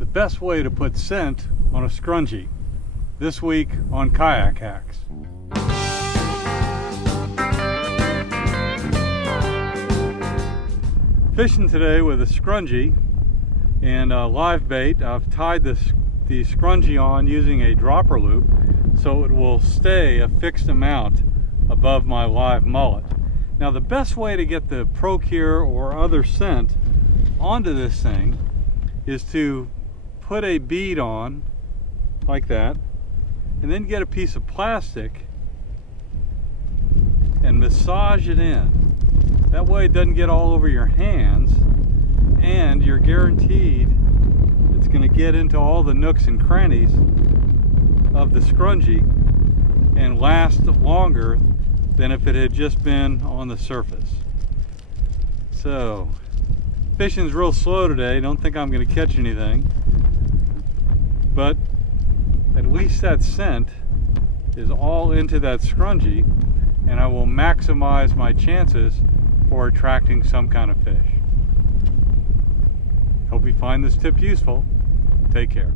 The best way to put scent on a scrungy. This week on Kayak Hacks. Fishing today with a scrungy and a live bait. I've tied the scrungy on using a dropper loop so it will stay a fixed amount above my live mullet. Now the best way to get the Procure or other scent onto this thing is to put a bead on like that and then get a piece of plastic and massage it in. That way it doesn't get all over your hands, and you're guaranteed it's going to get into all the nooks and crannies of the scrungy and last longer than if it had just been on the surface. So, fishing's real slow today. Don't think I'm going to catch anything. But at least that scent is all into that scrungy, and I will maximize my chances for attracting some kind of fish. Hope you find this tip useful. Take care.